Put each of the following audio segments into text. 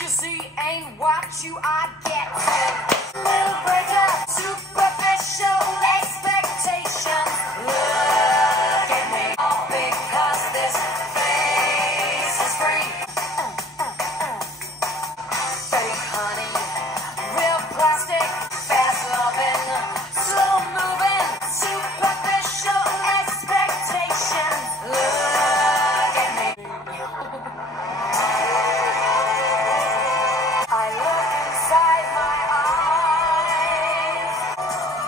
you see ain't what you are getting. Little breaker, superficial expectations. Look at me, all because this face is free. Fake honey, real plastic, fast loving, slow moving, superficial expectations. Look at me. I look inside my eyes,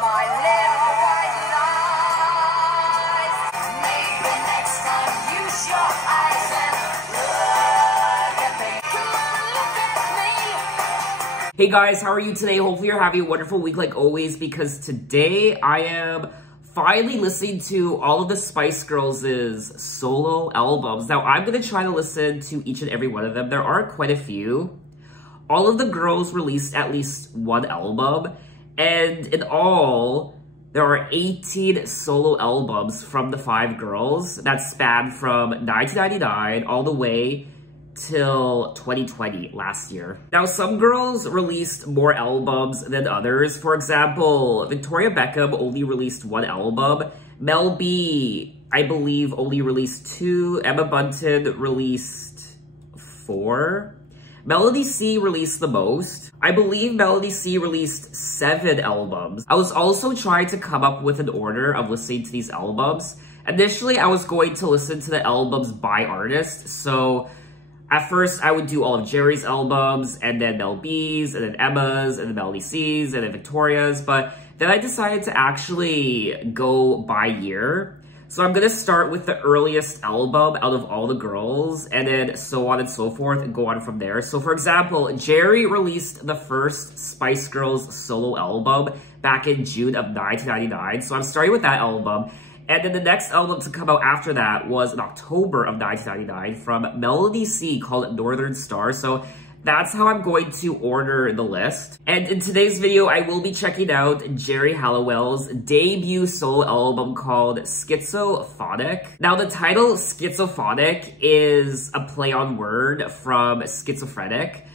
my little white lies. Maybe next time use your eyes and look at me. Come on, look at me. Hey guys, how are you today? Hopefully you're having a wonderful week like always, because today I am finally listening to all of the Spice Girls' solo albums. Now I'm going to try to listen to each and every one of them. There are quite a few. All of the girls released at least one album, and in all, there are 18 solo albums from the 5 girls that span from 1999 all the way till 2020, last year. Now, some girls released more albums than others. For example, Victoria Beckham only released 1 album. Mel B, I believe, only released 2. Emma Bunton released 4. Melody C released the most. I believe Melody C released 7 albums. I was also trying to come up with an order of listening to these albums. Initially, I was going to listen to the albums by artist, so at first, I would do all of Geri's albums, and then Mel B's, and then Emma's, and then Melody C's, and then Victoria's, but then I decided to actually go by year. So I'm gonna start with the earliest album out of all the girls, and then so on and so forth, and go on from there. So for example, Geri released the first Spice Girls solo album back in June of 1999, so I'm starting with that album. And then the next album to come out after that was in October of 1999 from Melody C called Northern Star. So that's how I'm going to order the list. And in today's video, I will be checking out Geri Halliwell's debut solo album called Schizophonic. Now, the title Schizophonic is a play on word from schizophrenic.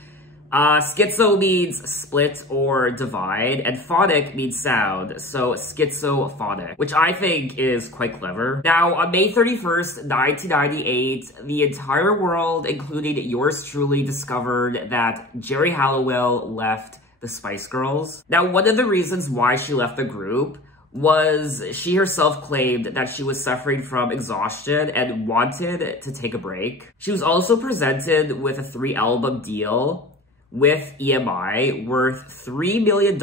Schizo means split or divide, and phonic means sound, so schizophonic, which I think is quite clever. Now, on May 31st, 1998, the entire world, including yours truly, discovered that Geri Halliwell left the Spice Girls. Now, one of the reasons why she left the group was she herself claimed that she was suffering from exhaustion and wanted to take a break. She was also presented with a 3-album deal with EMI worth $3 million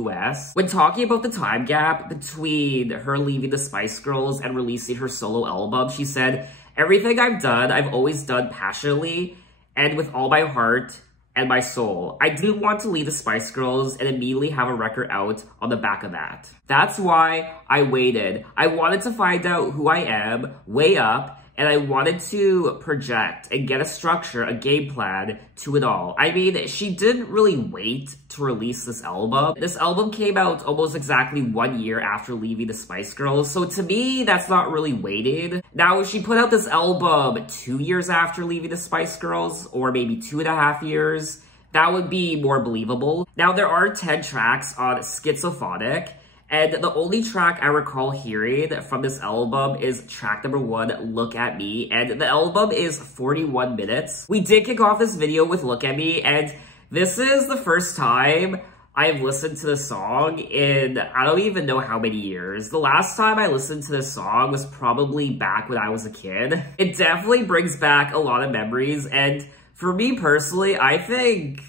US. When talking about the time gap between her leaving the Spice Girls and releasing her solo album, she said, "Everything I've done, I've always done passionately and with all my heart and my soul. I didn't want to leave the Spice Girls and immediately have a record out on the back of that. That's why I waited. I wanted to find out who I am, way up, and I wanted to project and get a structure, a game plan to it all." I mean, she didn't really wait to release this album. This album came out almost exactly 1 year after leaving the Spice Girls, so to me, that's not really waiting. Now, if she put out this album 2 years after leaving the Spice Girls, or maybe 2.5 years, that would be more believable. Now, there are 10 tracks on Schizophonic, and the only track I recall hearing from this album is track number 1, Look at Me, and the album is 41 minutes. We did kick off this video with Look at Me, and this is the first time I've listened to the song in I don't even know how many years. The last time I listened to this song was probably back when I was a kid. It definitely brings back a lot of memories, and for me personally, I think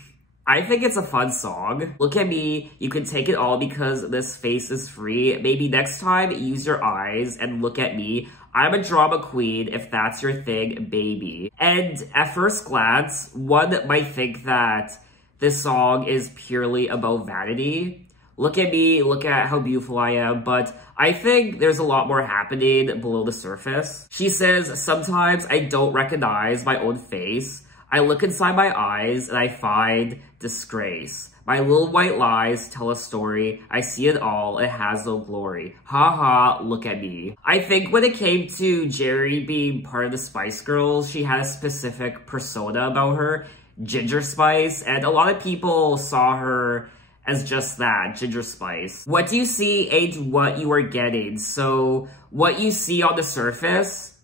it's a fun song. Look at me, you can take it all because this face is free. Maybe next time, use your eyes and look at me. I'm a drama queen if that's your thing, baby. And at first glance, one might think that this song is purely about vanity. Look at me, look at how beautiful I am, but I think there's a lot more happening below the surface. She says, "Sometimes I don't recognize my own face. I look inside my eyes and I find disgrace. My little white lies tell a story. I see it all. It has no glory. Ha ha, look at me." I think when it came to Geri being part of the Spice Girls, she had a specific persona about her. Ginger Spice, and a lot of people saw her as just that, Ginger Spice. What do you see ain't what you are getting. So what you see on the surface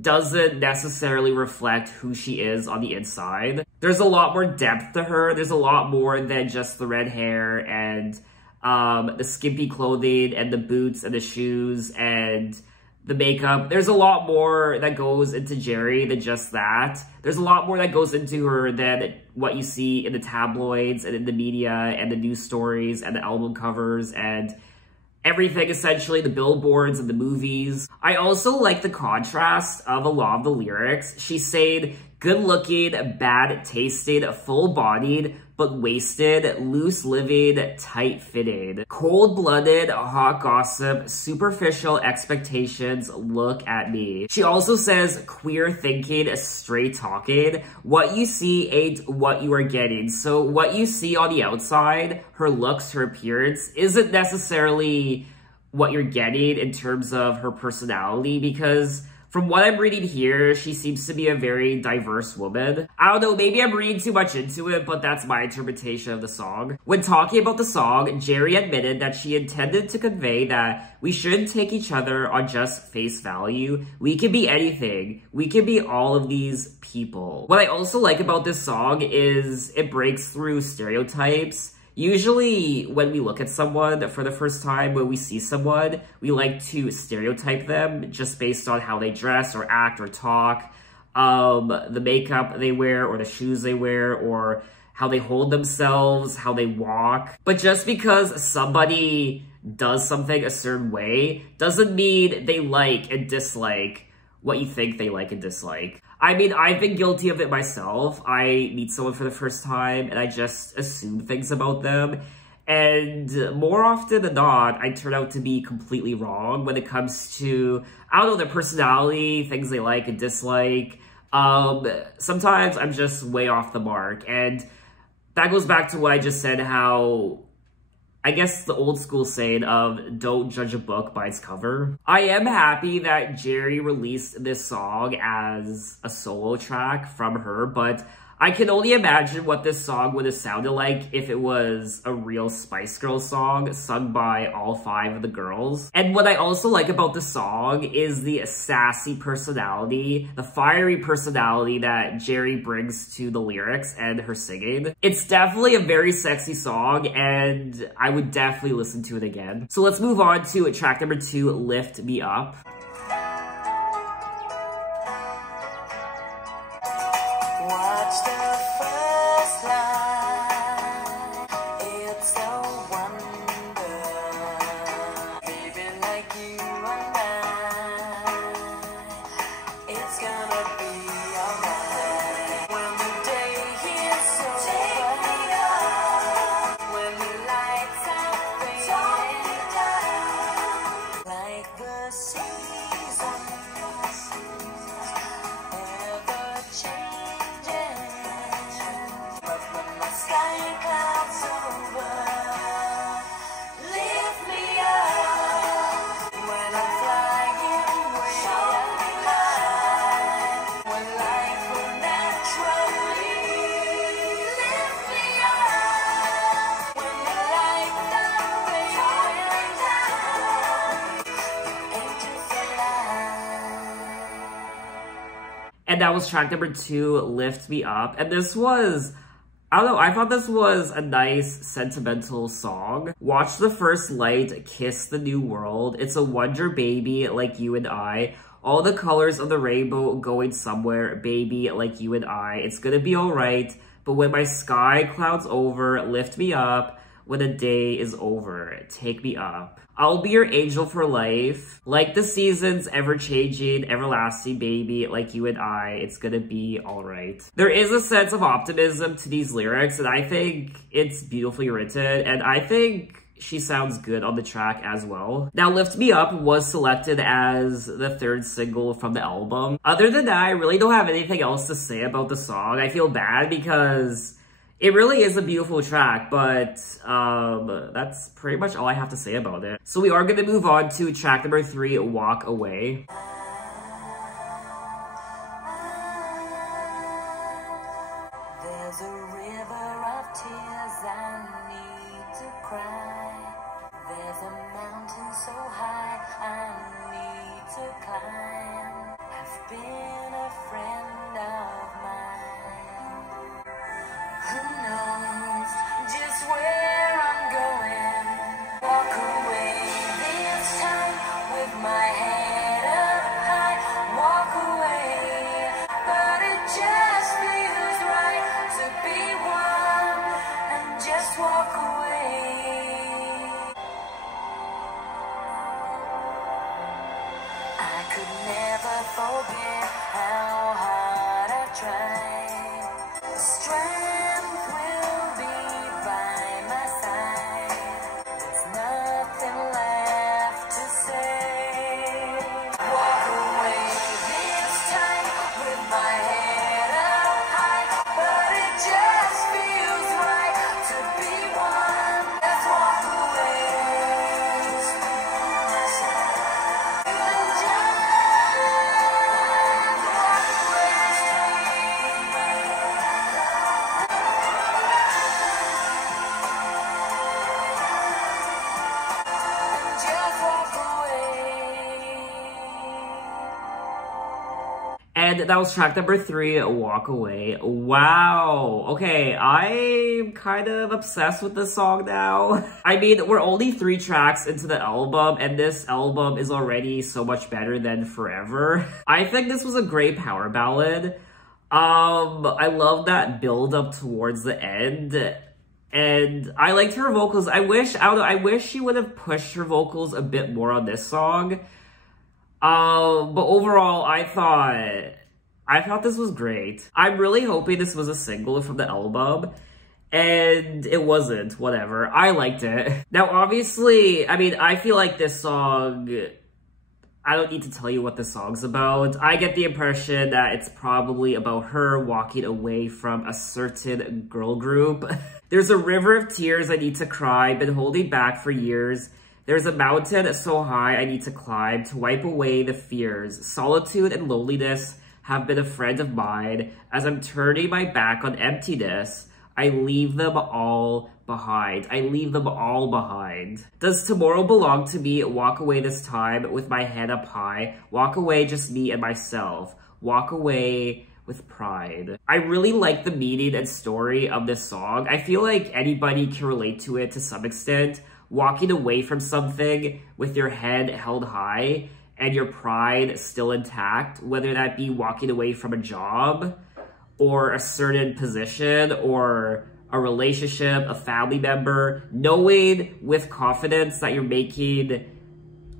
doesn't necessarily reflect who she is on the inside. There's a lot more depth to her. There's a lot more than just the red hair and the skimpy clothing and the boots and the shoes and the makeup. There's a lot more that goes into Geri than just that. There's a lot more that goes into her than what you see in the tabloids and in the media and the news stories and the album covers and everything, essentially, the billboards and the movies. I also like the contrast of a lot of the lyrics. She's saying, good-looking, bad-tasting, full-bodied, but wasted, loose-living, tight-fitting. Cold-blooded, hot gossip, superficial expectations, look at me. She also says, queer thinking, straight talking. What you see ain't what you are getting. So what you see on the outside, her looks, her appearance, isn't necessarily what you're getting in terms of her personality, because from what I'm reading here, she seems to be a very diverse woman. I don't know, maybe I'm reading too much into it, but that's my interpretation of the song. When talking about the song, Geri admitted that she intended to convey that we shouldn't take each other on just face value. We can be anything. We can be all of these people. What I also like about this song is it breaks through stereotypes. Usually, when we look at someone for the first time, when we see someone, we like to stereotype them just based on how they dress or act or talk, the makeup they wear or the shoes they wear or how they hold themselves, how they walk. But just because somebody does something a certain way doesn't mean they like and dislike what you think they like and dislike. I mean, I've been guilty of it myself. I meet someone for the first time and I just assume things about them. And more often than not, I turn out to be completely wrong when it comes to, I don't know, their personality, things they like and dislike. Sometimes I'm just way off the mark. And that goes back to what I just said, how I guess the old school saying of don't judge a book by its cover. I am happy that Geri released this song as a solo track from her, but I can only imagine what this song would have sounded like if it was a real Spice Girls song sung by all 5 of the girls. And what I also like about the song is the sassy personality, the fiery personality that Geri brings to the lyrics and her singing. It's definitely a very sexy song and I would definitely listen to it again. So let's move on to track number 2, Lift Me Up. And that was track number 2, Lift Me Up. And this was, I don't know, I thought this was a nice, sentimental song. Watch the first light, kiss the new world. It's a wonder baby like you and I. All the colors of the rainbow going somewhere, baby like you and I. It's gonna be alright, but when my sky clouds over, lift me up. When the day is over, take me up. I'll be your angel for life. Like the seasons, ever-changing, everlasting, baby, like you and I, it's gonna be alright. There is a sense of optimism to these lyrics, and I think it's beautifully written, and I think she sounds good on the track as well. Now, Lift Me Up was selected as the 3rd single from the album. Other than that, I really don't have anything else to say about the song. I feel bad because it really is a beautiful track, but that's pretty much all I have to say about it. So we are going to move on to track number 3, Walk Away. There's And that was track number 3, Walk Away. Wow. Okay, I'm kind of obsessed with this song now. I mean, we're only 3 tracks into the album, and this album is already so much better than Forever. I think this was a great power ballad. I love that build up towards the end. And I liked her vocals. I wish she would have pushed her vocals a bit more on this song. But overall, I thought this was great. I'm really hoping this was a single from the album, and it wasn't. Whatever. I liked it. Now, obviously, I mean, I feel like this song, I don't need to tell you what the song's about. I get the impression that it's probably about her walking away from a certain girl group. There's a river of tears I need to cry, been holding back for years. There's a mountain so high I need to climb to wipe away the fears. Solitude and loneliness have been a friend of mine. As I'm turning my back on emptiness, I leave them all behind. I leave them all behind. Does tomorrow belong to me? Walk away this time with my head up high. Walk away, just me and myself. Walk away with pride. I really like the meaning and story of this song. I feel like anybody can relate to it to some extent. Walking away from something with your head held high and your pride still intact, whether that be walking away from a job or a certain position or a relationship, a family member, knowing with confidence that you're making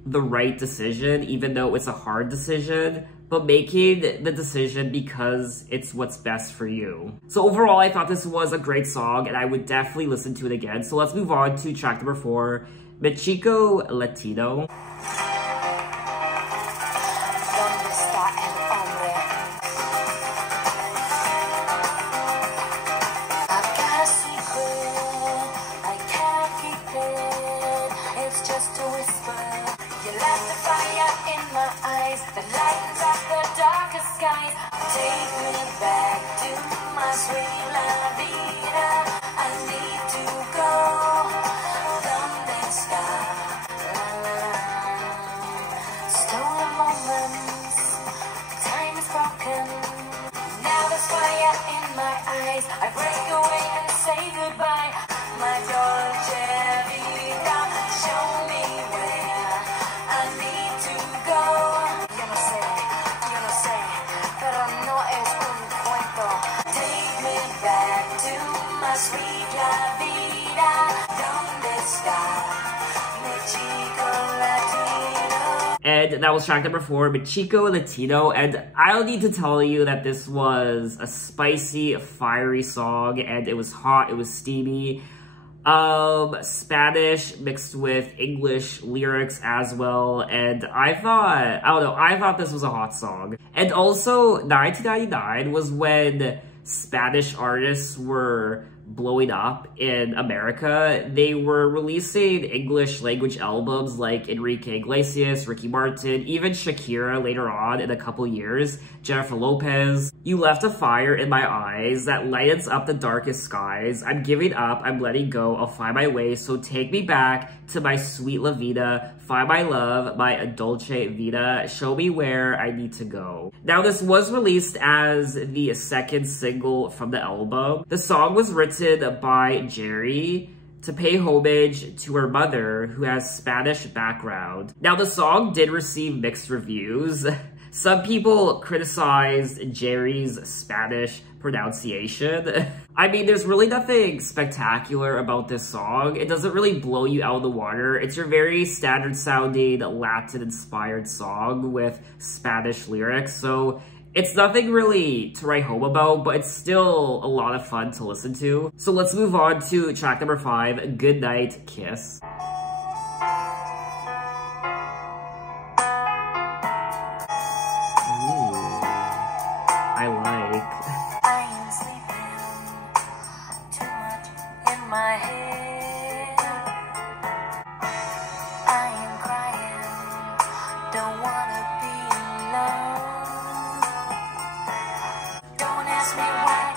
the right decision, even though it's a hard decision, but making the decision because it's what's best for you. So overall, I thought this was a great song, and I would definitely listen to it again. So let's move on to track number 4, Mexico Latino. I break away and say goodbye. My Dolce Vita, show me where I need to go. Yo no sé, pero no es un cuento. Take me back to my sweet la vida. ¿Dónde está mi chico latino? And that was track number 4, Mexico Latino. And I don't need to tell you that this was a spicy, fiery song, and it was hot, it was steamy. Spanish mixed with English lyrics as well. And I thought this was a hot song. And also, 1999 was when Spanish artists were blowing up in America. They were releasing English language albums like Enrique Iglesias, Ricky Martin, even Shakira later on in a couple years, Jennifer Lopez. You left a fire in my eyes that lightens up the darkest skies. I'm giving up, I'm letting go, I'll find my way, so take me back to my sweet La Vida. Find my love, my Dolce Vita. Show me where I need to go. Now, this was released as the second single from the album. The song was written by Geri to pay homage to her mother, who has Spanish background. Now, the song did receive mixed reviews. Some people criticized Geri's Spanish pronunciation. I mean, there's really nothing spectacular about this song. It doesn't really blow you out of the water. It's your very standard sounding Latin-inspired song with Spanish lyrics, so it's nothing really to write home about, but it's still a lot of fun to listen to. So let's move on to track number 5, Goodnight Kiss. I am sleeping too much in my head. I am crying, don't wanna be alone. Don't ask me why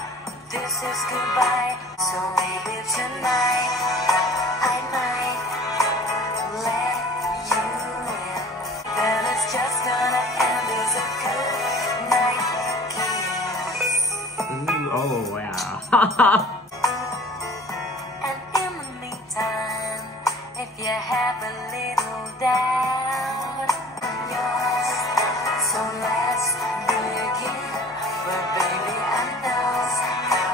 this is goodbye. So maybe tonight I might let you in. Then it's just gonna end as a good night. Oh, yeah. And in the meantime, if you have a little doubt, so let's begin. But baby, I know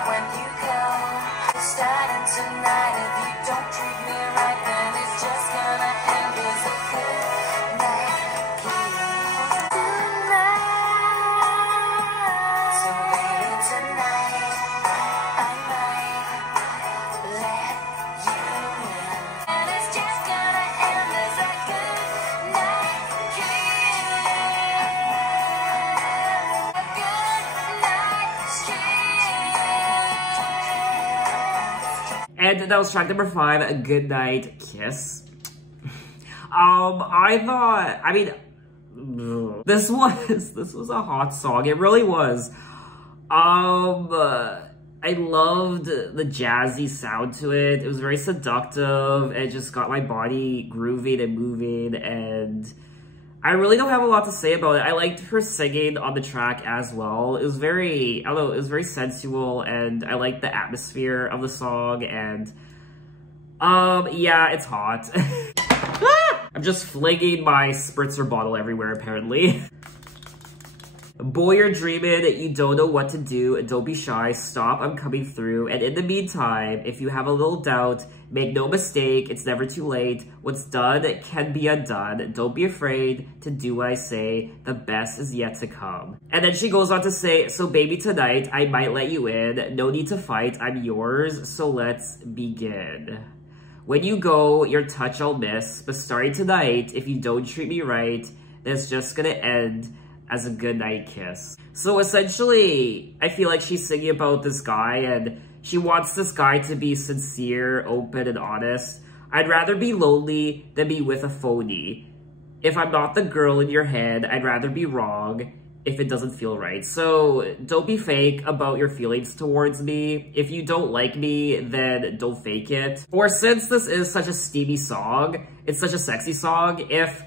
when you go, starting tonight, if you don't treat me right, then it's just gonna end as a good night kiss. Tonight, so baby, tonight, I might let you in, and it's just gonna end as a good night kiss. A good night kiss. And that was track number 5, A Good Night Kiss. I thought, I mean, this was a hot song. It really was. I loved the jazzy sound to it. It was very seductive. It just got my body grooving and moving, and I really don't have a lot to say about it. I liked her singing on the track as well. It was very, I don't know, it was very sensual, and I liked the atmosphere of the song, and yeah, it's hot. I'm just flinging my spritzer bottle everywhere, apparently. Boy, you're dreaming, you don't know what to do, don't be shy, stop, I'm coming through, and in the meantime, if you have a little doubt, make no mistake, it's never too late, what's done can be undone, don't be afraid to do what I say, the best is yet to come. And then she goes on to say, so baby tonight, I might let you in, no need to fight, I'm yours, so let's begin. When you go, your touch I'll miss, but starting tonight, if you don't treat me right, then it's just gonna end as a goodnight kiss. So essentially, I feel like she's singing about this guy, and she wants this guy to be sincere, open, and honest. I'd rather be lonely than be with a phony. If I'm not the girl in your head, I'd rather be wrong if it doesn't feel right. So don't be fake about your feelings towards me. If you don't like me, then don't fake it. Or since this is such a steamy song, it's such a sexy song, if,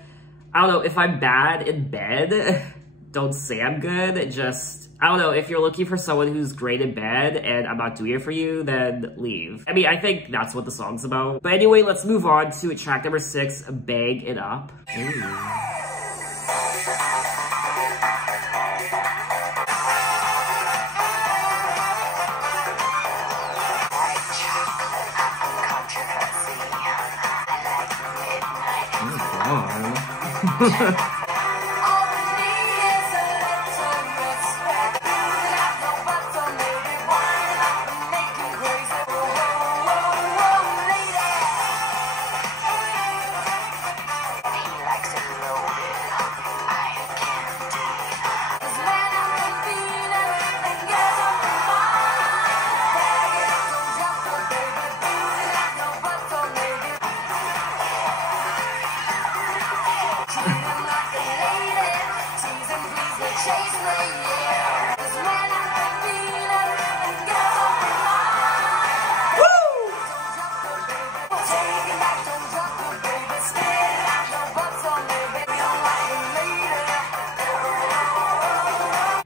I don't know, if I'm bad in bed, don't say I'm good, just, I don't know, if you're looking for someone who's great in bed and I'm not doing it for you, then leave. I mean, I think that's what the song's about. But anyway, let's move on to track number 6, Bag It Up. Ooh. Oh,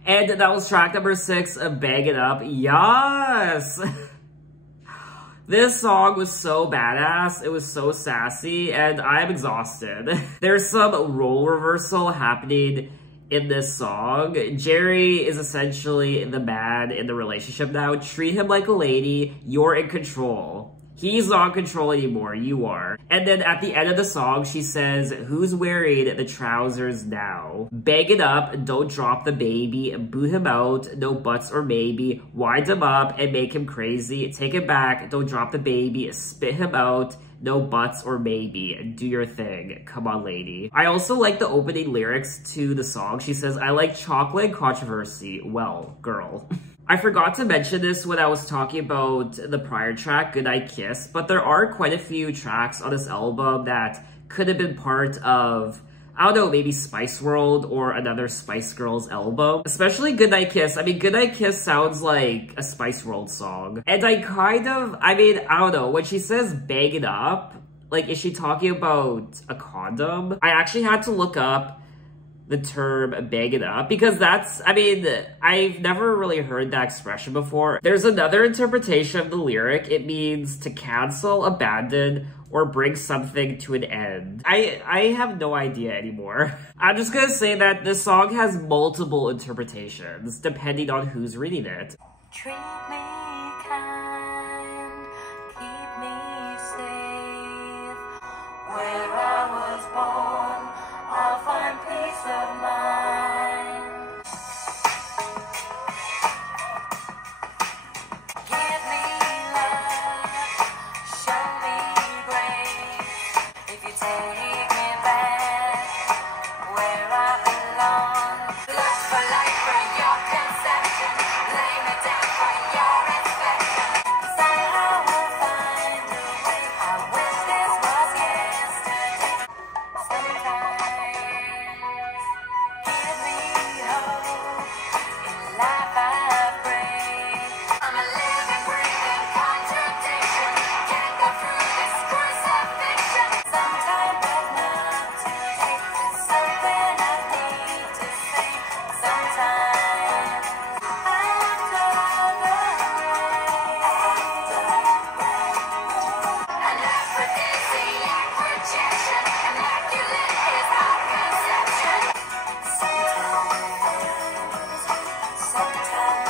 and that was track number 6, Bag It Up. Yes! This song was so badass, it was so sassy, and I'm exhausted. There's some role reversal happening in this song. Geri is essentially the man in the relationship now. Treat him like a lady, you're in control. He's not in control anymore, you are. And then at the end of the song, she says, who's wearing the trousers now? Bag it up, don't drop the baby, boot him out, no buts or maybe, wind him up and make him crazy, take it back, don't drop the baby, spit him out, no buts or maybe, do your thing, come on lady. I also like the opening lyrics to the song. She says, I like chocolate and controversy, well, girl. I forgot to mention this when I was talking about the prior track, Goodnight Kiss, but there are quite a few tracks on this album that could have been part of, I don't know, maybe Spice World or another Spice Girls album. Especially Goodnight Kiss. I mean, Goodnight Kiss sounds like a Spice World song. And I don't know, when she says bag it up, like, is she talking about a condom? I actually had to look up the term bang it up, because that's, I mean, I've never really heard that expression before. There's another interpretation of the lyric. It means to cancel, abandon, or bring something to an end. I have no idea anymore. I'm just gonna say that this song has multiple interpretations, depending on who's reading it. Treat me kind, keep me safe. Where I was born, I'll find peace of mind. Give me love, show me grace. If you take me back where I belong. Lust for life for your conception. Lay me down for your inspection. Somehow we'll find a way. I wish this was yesterday. Sometimes give me hope. In life I pray. I'm a living, breathing contradiction. Can't go through this crucifixion. Sometime, but not today. There's something I need to say. Sometimes after the rain. An aphrodisiac rejection. Immaculate is our conception. Sometimes.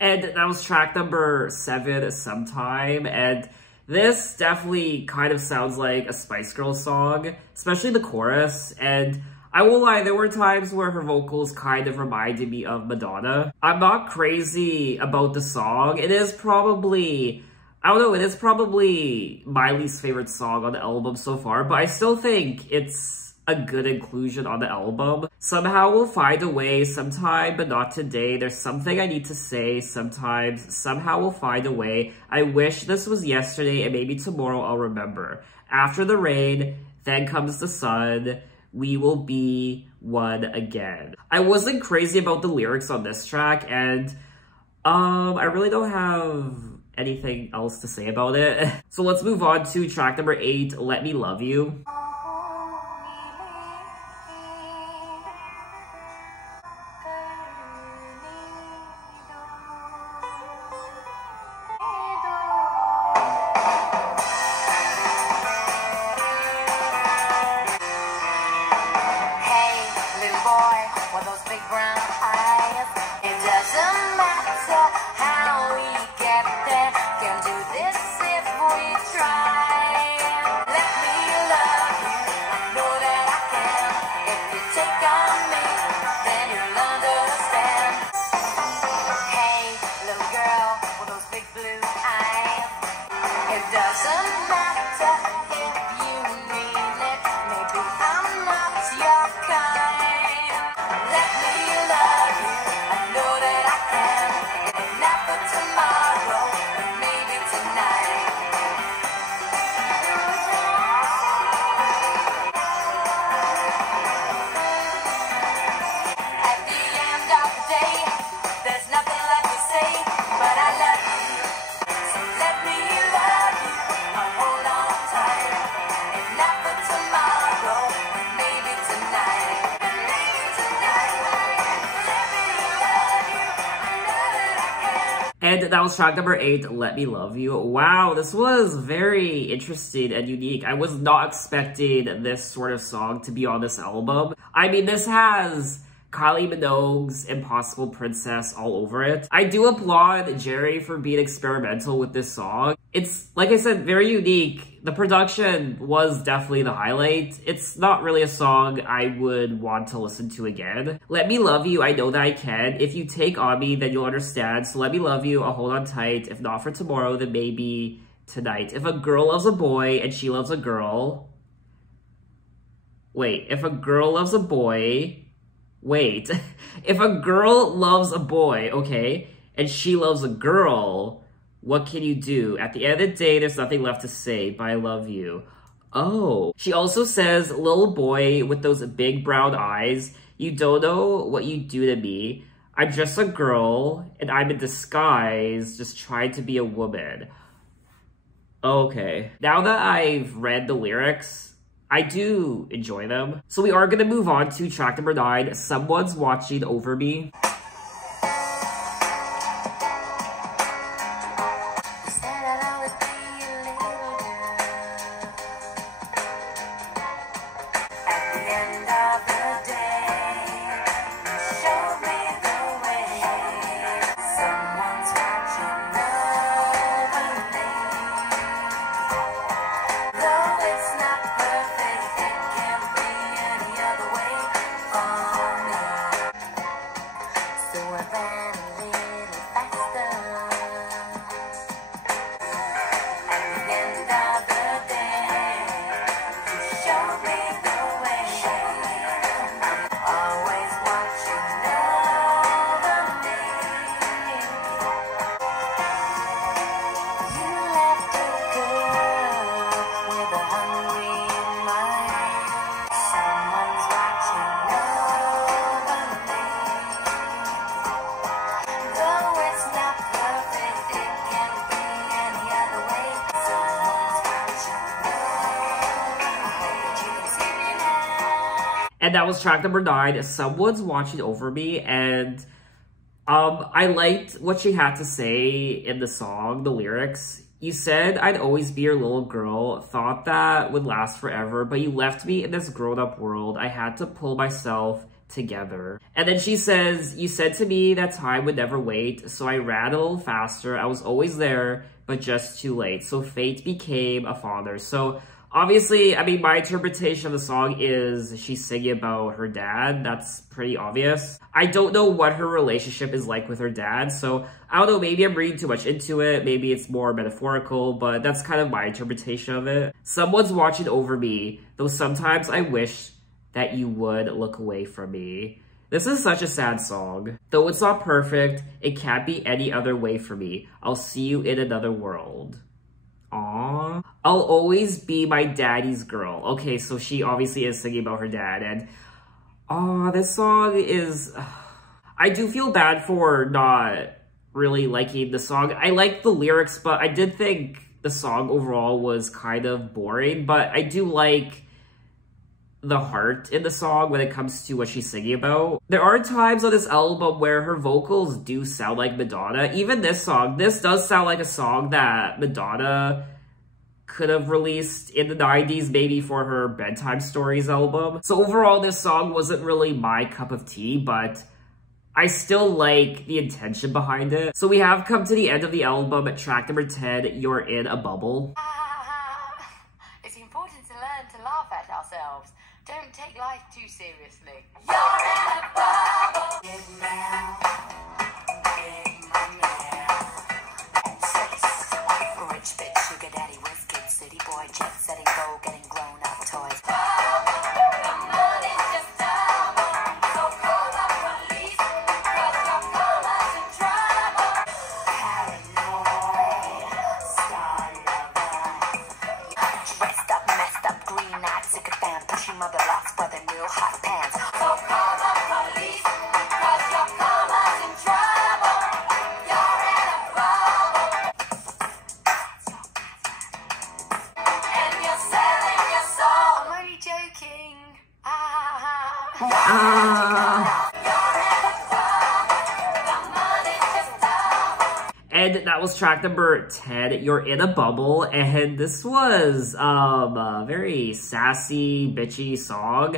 And that was track number 7, Sometime, and this definitely kind of sounds like a Spice Girls song, especially the chorus, and I won't lie, there were times where her vocals kind of reminded me of Madonna. I'm not crazy about the song. It is probably, I don't know, it is probably my least favorite song on the album so far, but I still think it's a good inclusion on the album. Somehow we'll find a way, sometime, but not today. There's something I need to say sometimes. Somehow we'll find a way. I wish this was yesterday, and maybe tomorrow I'll remember. After the rain, then comes the sun. We will be one again. I wasn't crazy about the lyrics on this track, and I really don't have anything else to say about it. So let's move on to track number 8, Let Me Love You. Hey, little boy, with those big brown eyes. It doesn't matter how we get there. Can do this if we try. Let me love you. I know that I can. If you take on me, then you'll understand. Hey, little girl, with those big blue eyes. It doesn't matter if you mean it. Maybe I'm not your kind. Let me love you. I know that I can. If not for tomorrow, then maybe tonight. At the end of the day, there's nothing left to say, but I love you. So let me love you. I'll hold on tight. If not for tomorrow, then maybe tonight. And maybe tonight. Let me love you. I know that I can. And that was track number 8, Let Me Love You. Wow, this was very interesting and unique. I was not expecting this sort of song to be on this album. I mean, this has Kylie Minogue's Impossible Princess all over it. I do applaud Geri for being experimental with this song. It's, like I said, very unique. The production was definitely the highlight. It's not really a song I would want to listen to again. Let Me Love You, I know that I can. If you take on me, then you'll understand. So let me love you, I'll hold on tight. If not for tomorrow, then maybe tonight. If a girl loves a boy and she loves a girl... Wait, if a girl loves a boy... Wait, if a girl loves a boy, okay, and she loves a girl, what can you do? At the end of the day, there's nothing left to say, but I love you. Oh. She also says, little boy with those big brown eyes, you don't know what you do to me. I'm just a girl, and I'm in disguise, just trying to be a woman. Okay. Now that I've read the lyrics, I do enjoy them. So we are gonna move on to track number 9, Someone's Watching Over Me. And that was track number 9, Someone's Watching Over Me. And I liked what she had to say in the song, the lyrics. You said I'd always be your little girl, thought that would last forever, but you left me in this grown-up world. I had to pull myself together. And then she says, you said to me that time would never wait, so I ran a little faster. I was always there, but just too late. So fate became a father. So obviously, I mean, my interpretation of the song is she's singing about her dad. That's pretty obvious. I don't know what her relationship is like with her dad, so I don't know, maybe I'm reading too much into it. Maybe it's more metaphorical, but that's kind of my interpretation of it. Someone's watching over me, though sometimes I wish that you would look away from me. This is such a sad song. Though it's not perfect, it can't be any other way for me. I'll see you in another world. Aww. I'll always be my daddy's girl. Okay, so she obviously is singing about her dad, and this song is... I do feel bad for not really liking the song. I like the lyrics, but I did think the song overall was kind of boring, but I do like the heart in the song when it comes to what she's singing about. There are times on this album where her vocals do sound like Madonna. Even this song, this does sound like a song that Madonna could have released in the 90s, maybe for her Bedtime Stories album. So overall, this song wasn't really my cup of tea, but I still like the intention behind it. So we have come to the end of the album at track number 10, You're in a Bubble. It's important to learn to laugh at ourselves. Don't take life too seriously. You're in a bubble. Big man, big money, sex, rich bitch, sugar daddy, whiz kid, city boy, jet setting, go getting grown up toys. The money's just double, so call the police, 'cause your mama's in trouble. Paranoid, star lover, dressed up, messed up, green-eyed, sycophant, pushing mother lots for the new hot pants. So call the police, 'cause your mama's in trouble. You're in a bubble, and you're selling your soul. I'm only joking. You're in a bubble, the money's just double. And that was track number 10, You're in a Bubble. And this was a very sassy, bitchy song.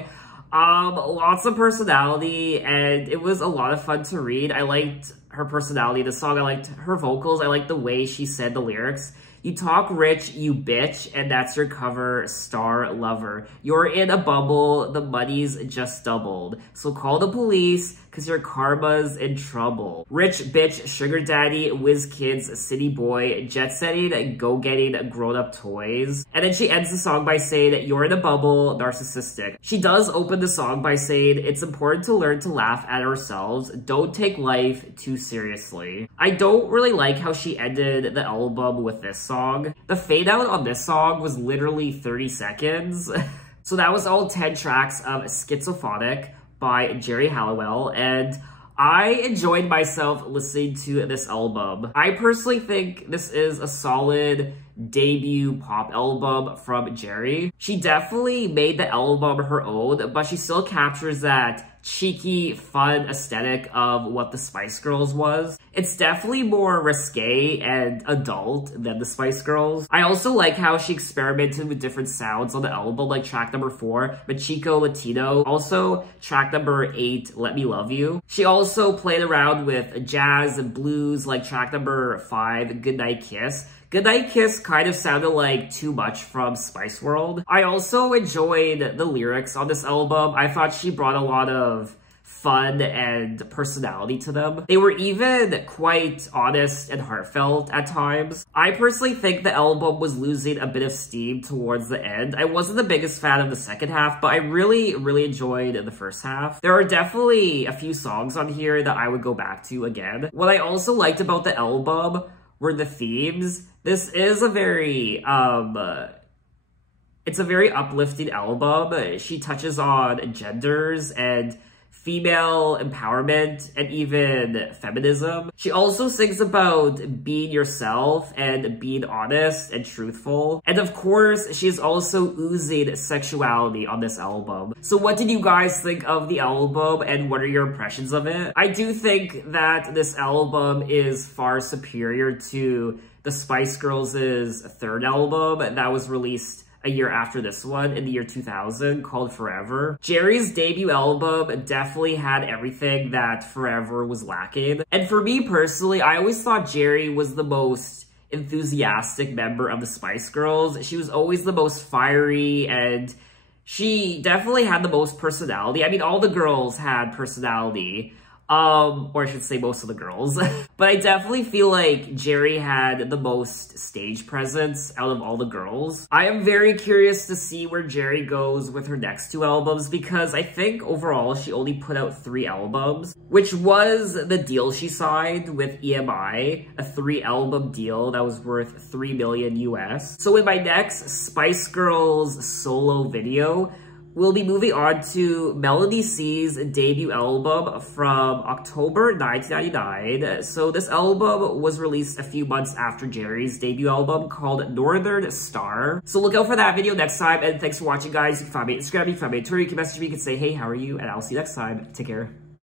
Lots of personality, and it was a lot of fun to read. I liked her personality in the song. I liked her vocals. I liked the way she said the lyrics. You talk rich, you bitch, and that's your cover star lover. You're in a bubble, the money's just doubled. So call the police, cause your karma's in trouble. Rich bitch, sugar daddy, whiz kids, city boy, jet setting, go getting grown up toys. And then she ends the song by saying, you're in a bubble, narcissistic. She does open the song by saying, it's important to learn to laugh at ourselves. Don't take life too seriously. I don't really like how she ended the album with this song. The fade out on this song was literally 30 seconds. So that was all 10 tracks of Schizophonic by Geri Halliwell, and I enjoyed myself listening to this album. I personally think this is a solid debut pop album from Geri. She definitely made the album her own, but she still captures that cheeky, fun aesthetic of what the Spice Girls was. It's definitely more risque and adult than the Spice Girls. I also like how she experimented with different sounds on the album, like track number 4, Machico Latino. Also, track number 8, Let Me Love You. She also played around with jazz and blues, like track number 5, Goodnight Kiss. Goodnight Kiss kind of sounded like too much from Spice World. I also enjoyed the lyrics on this album. I thought she brought a lot of fun and personality to them. They were even quite honest and heartfelt at times. I personally think the album was losing a bit of steam towards the end. I wasn't the biggest fan of the second half, but I really enjoyed the first half. There are definitely a few songs on here that I would go back to again. What I also liked about the album were the themes. This is a very, it's a very uplifting album. She touches on genders and female empowerment and even feminism. She also sings about being yourself and being honest and truthful. And of course, she's also oozing sexuality on this album. So what did you guys think of the album and what are your impressions of it? I do think that this album is far superior to the Spice Girls' third album that was released a year after this one, in the year 2000, called Forever. Geri's debut album definitely had everything that Forever was lacking. And for me personally, I always thought Geri was the most enthusiastic member of the Spice Girls. She was always the most fiery, and she definitely had the most personality. I mean, all the girls had personality. Or I should say most of the girls. But I definitely feel like Geri had the most stage presence out of all the girls. I am very curious to see where Geri goes with her next 2 albums because I think overall she only put out 3 albums, which was the deal she signed with EMI, a 3-album deal that was worth $3 million US. So in my next Spice Girls solo video, we'll be moving on to Melody C's debut album from October 1999. So this album was released a few months after Geri's debut album called Northern Star. So look out for that video next time, and thanks for watching, guys. You can find me on Instagram, you can find me on Twitter, you can message me, you can say, hey, how are you? And I'll see you next time. Take care.